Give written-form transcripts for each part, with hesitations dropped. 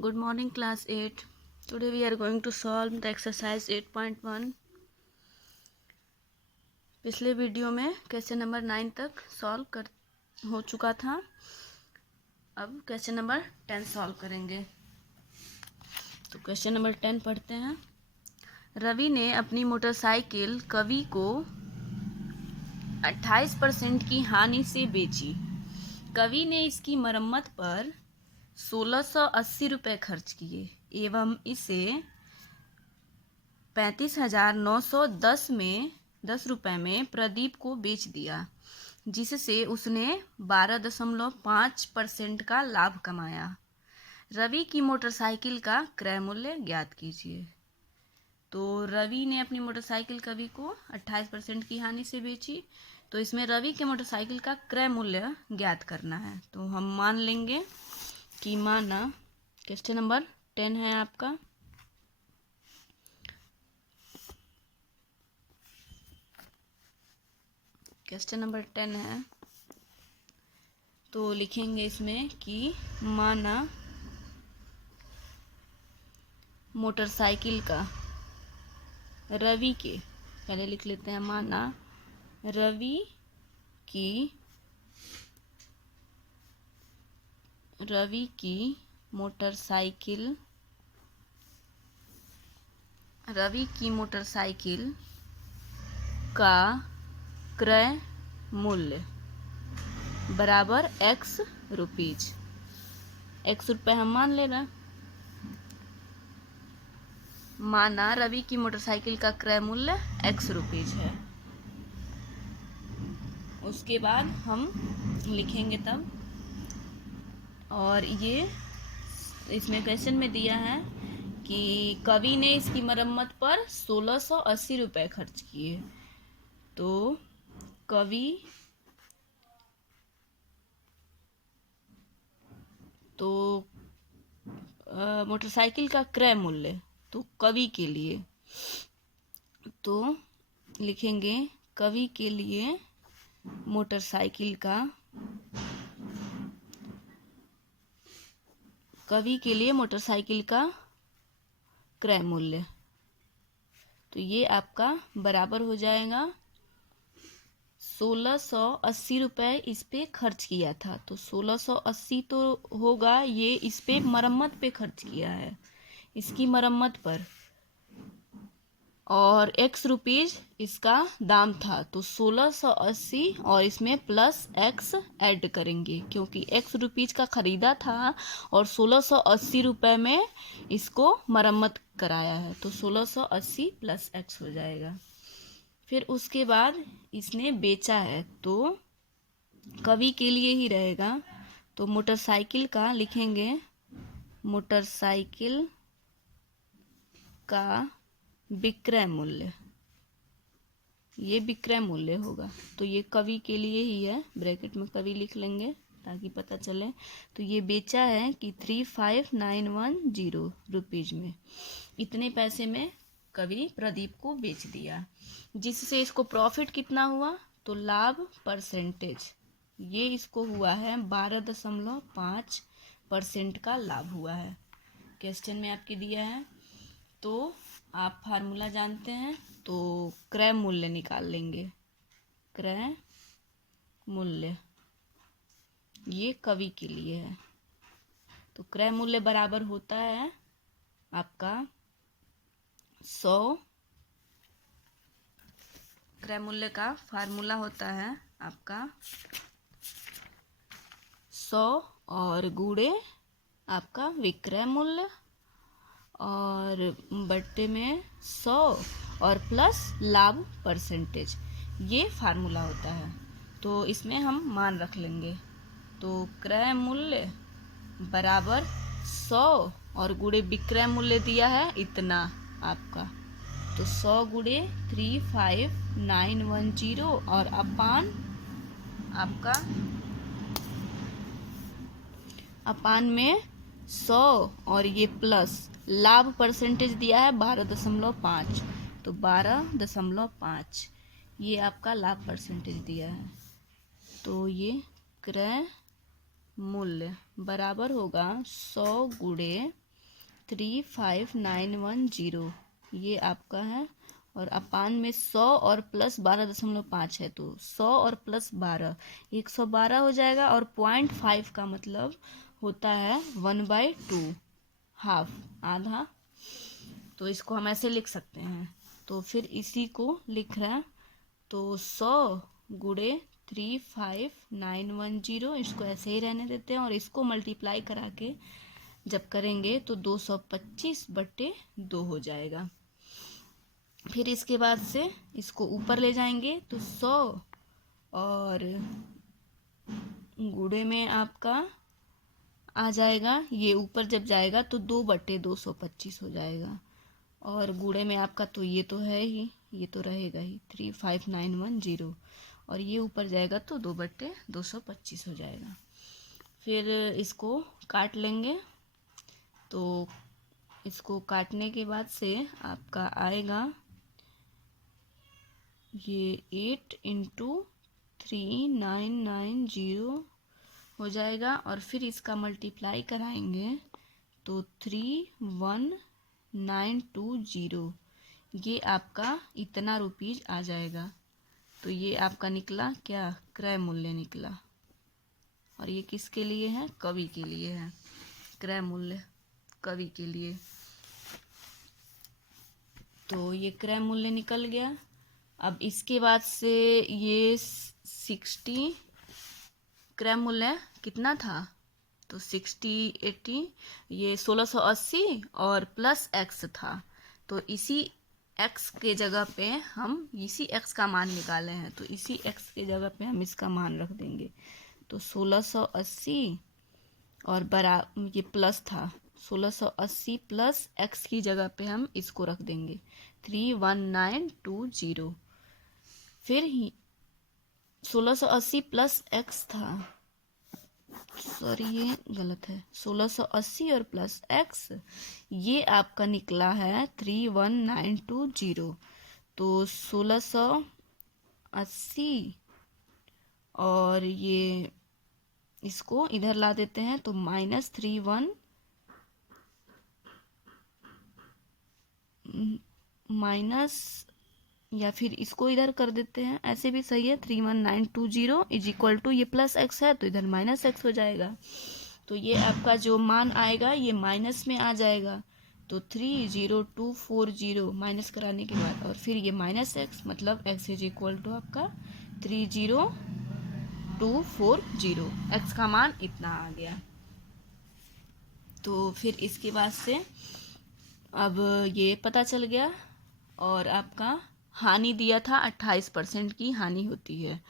Good morning, class 8. Today we are going to solve the exercise 8.1. पिछले video में question number 9 तक solve हो चुका था। अब क्वेश्चन नंबर 10 सॉल्व करेंगे। तो क्वेश्चन नंबर 10 पढ़ते हैं। रवि ने अपनी मोटरसाइकिल कवि को 28% की हानि से बेची। कवि ने इसकी मरम्मत पर 1680 रुपये खर्च किए एवं इसे 35,910 रुपये में प्रदीप को बेच दिया, जिससे उसने 12.5% का लाभ कमाया। रवि की मोटरसाइकिल का क्रय मूल्य ज्ञात कीजिए। तो रवि ने अपनी मोटरसाइकिल कवि को 28% की हानि से बेची, तो इसमें रवि के मोटरसाइकिल का क्रय मूल्य ज्ञात करना है। तो हम मान लेंगे कि माना क्वेश्चन नंबर 10 है आपका। क्वेश्चन नंबर 10 है, तो लिखेंगे इसमें कि माना मोटरसाइकिल का रवि के, पहले लिख लेते हैं, माना रवि की मोटरसाइकिल का क्रय मूल्य बराबर x रुपीज। x रुपये हम मान ले रहे हैं। माना रवि की मोटरसाइकिल का क्रय मूल्य x रुपीज है। उसके बाद हम लिखेंगे तब, और ये इसमें क्वेश्चन में दिया है कि कवि ने इसकी मरम्मत पर 1680 रुपये खर्च किए। तो कवि मोटरसाइकिल का क्रय मूल्य, तो कवि के लिए तो लिखेंगे कवि के लिए मोटरसाइकिल का क्रय मूल्य, तो ये आपका बराबर हो जाएगा 1680 रुपये इस पे खर्च किया था। तो 1680 तो होगा, ये इस पे मरम्मत पे खर्च किया है, इसकी मरम्मत पर, और x रुपीज इसका दाम था। तो 1680 और इसमें प्लस x ऐड करेंगे, क्योंकि x रुपीज का खरीदा था और 1680 रुपये में इसको मरम्मत कराया है। तो 1680 प्लस x हो जाएगा। फिर उसके बाद इसने बेचा है, तो कवि के लिए ही रहेगा। तो मोटरसाइकिल का लिखेंगे, मोटरसाइकिल का विक्रय मूल्य, ये विक्रय मूल्य होगा। तो ये कवि के लिए ही है, ब्रैकेट में कवि लिख लेंगे ताकि पता चले। तो ये बेचा है कि 35,910 रुपीज में, इतने पैसे में कवि प्रदीप को बेच दिया, जिससे इसको प्रॉफिट कितना हुआ, तो लाभ परसेंटेज ये इसको हुआ है 12.5% का लाभ हुआ है। क्वेश्चन में आपके दिया है, तो आप फार्मूला जानते हैं, तो क्रय मूल्य निकाल लेंगे। क्रय मूल्य ये कवि के लिए है, तो क्रय मूल्य बराबर होता है आपका 100। क्रय मूल्य का फार्मूला होता है आपका 100 और गुणे आपका विक्रय मूल्य, और बट्टे में 100 और प्लस लाभ परसेंटेज, ये फार्मूला होता है। तो इसमें हम मान रख लेंगे। तो क्रय मूल्य बराबर 100 और गुणे विक्रय मूल्य दिया है इतना आपका, तो 100 गुणे 35,910 और अपान में 100 और ये प्लस लाभ परसेंटेज दिया है 12.5, तो 12.5 ये आपका लाभ परसेंटेज दिया है। तो ये क्रय मूल्य बराबर होगा 100 गुणे 35,910 ये आपका है। और अपान में 100 और प्लस 12.5 है, तो 100 और प्लस 12 112 हो जाएगा। और 0.5 का मतलब होता है 1/2, हाफ, आधा। तो इसको हम ऐसे लिख सकते हैं। तो फिर इसी को लिख रहे हैं, तो 100 गुणे 35,910, इसको ऐसे ही रहने देते हैं। और इसको मल्टीप्लाई करा के जब करेंगे तो 225/2 हो जाएगा। फिर इसके बाद से इसको ऊपर ले जाएंगे तो 100 और गुणे में आपका आ जाएगा, ये ऊपर जब जाएगा तो 2/225 हो जाएगा। और गुणे में आपका तो ये तो है ही, ये तो रहेगा ही 35,910। और ये ऊपर जाएगा तो 2/225 हो जाएगा। फिर इसको काट लेंगे। तो इसको काटने के बाद से आपका आएगा ये 8 × 3990 हो जाएगा। और फिर इसका मल्टीप्लाई कराएंगे तो 31,920 ये आपका इतना रुपीज आ जाएगा। तो ये आपका निकला क्या, क्रय मूल्य निकला। और ये किसके लिए है, कवि के लिए है, क्रय मूल्य कवि के लिए। तो ये क्रय मूल्य निकल गया। अब इसके बाद से ये 60 क्रय मूल्य कितना था, तो 60 80 ये 1680 और प्लस x था। तो इसी x के जगह पे हम इसी x का मान निकाले हैं, तो इसी x के जगह पे हम इसका मान रख देंगे। तो 1680 और ये प्लस था, 1680 प्लस x की जगह पे हम इसको रख देंगे 31920। फिर ही 1680 प्लस x था, सॉरी ये गलत है, 1680 और प्लस x ये आपका निकला है 31920। तो 1680 और ये इसको इधर ला देते हैं तो -31 माइनस, या फिर इसको इधर कर देते हैं, ऐसे भी सही है। 31920 इज इक्वल टू ये प्लस x है तो इधर माइनस x हो जाएगा। तो ये आपका जो मान आएगा ये माइनस में आ जाएगा। तो 30240 माइनस कराने के बाद और फिर ये माइनस x, मतलब x इज इक्वल टू आपका 30240, x का मान इतना आ गया। तो फिर इसके बाद से अब ये पता चल गया। और आपका हानि दिया था 28% की हानि होती है।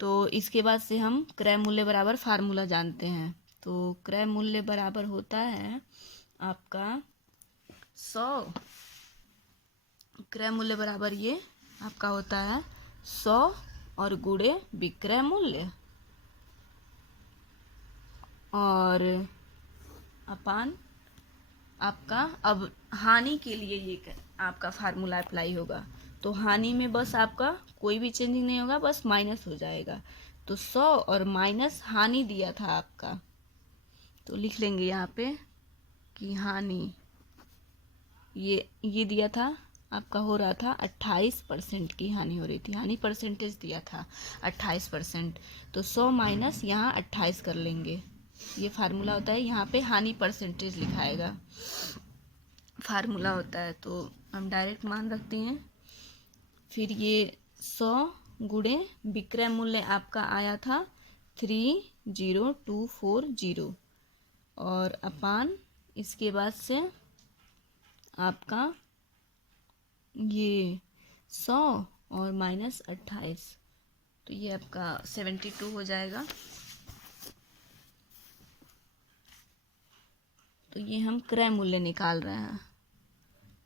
तो इसके बाद से हम क्रय मूल्य बराबर फार्मूला जानते हैं। तो क्रय मूल्य बराबर होता है आपका 100, क्रय मूल्य बराबर ये आपका होता है 100 और गुणे विक्रय मूल्य और अपान आपका। अब हानि के लिए ये आपका फार्मूला अप्लाई होगा। तो हानि में बस आपका कोई भी चेंजिंग नहीं होगा, बस माइनस हो जाएगा। तो 100 और माइनस हानि दिया था आपका, तो लिख लेंगे यहाँ पे कि हानि ये दिया था आपका, हो रहा था 28% की हानि हो रही थी, हानि परसेंटेज दिया था 28%। तो 100 माइनस यहाँ 28 कर लेंगे, ये फार्मूला होता है। यहाँ पे हानि परसेंटेज लिखाएगा, फार्मूला होता है, तो हम डायरेक्ट मान रखते हैं। फिर ये 100 गुणे विक्रय मूल्य आपका आया था 30240 और अपान इसके बाद से आपका ये 100 और माइनस 28, तो ये आपका 72 हो जाएगा। तो ये हम क्रय मूल्य निकाल रहे हैं।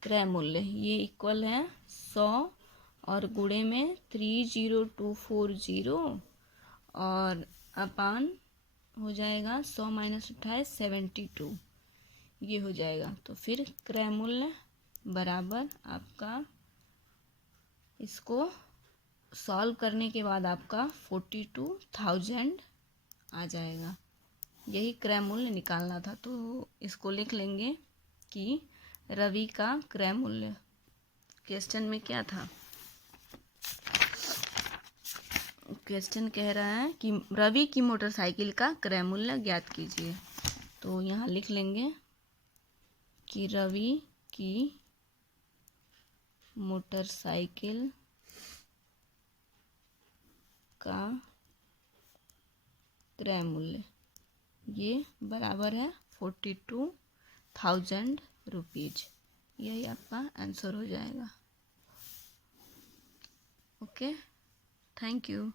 क्रय मूल्य ये इक्वल है 100 और गुणे में 30240 और अपान हो जाएगा 100 माइनस 28 72, ये हो जाएगा। तो फिर क्रय मूल्य बराबर आपका, इसको सॉल्व करने के बाद आपका 42,000 आ जाएगा। यही क्रय मूल्य निकालना था, तो इसको लिख लेंगे कि रवि का क्रय मूल्य, क्वेश्चन में क्या था, क्वेश्चन कह रहा है कि रवि की मोटरसाइकिल का क्रय मूल्य ज्ञात कीजिए। तो यहाँ लिख लेंगे कि रवि की मोटरसाइकिल का क्रय मूल्य ये बराबर है 42,000 रुपीज। यही आपका आंसर हो जाएगा। Okay, thank you.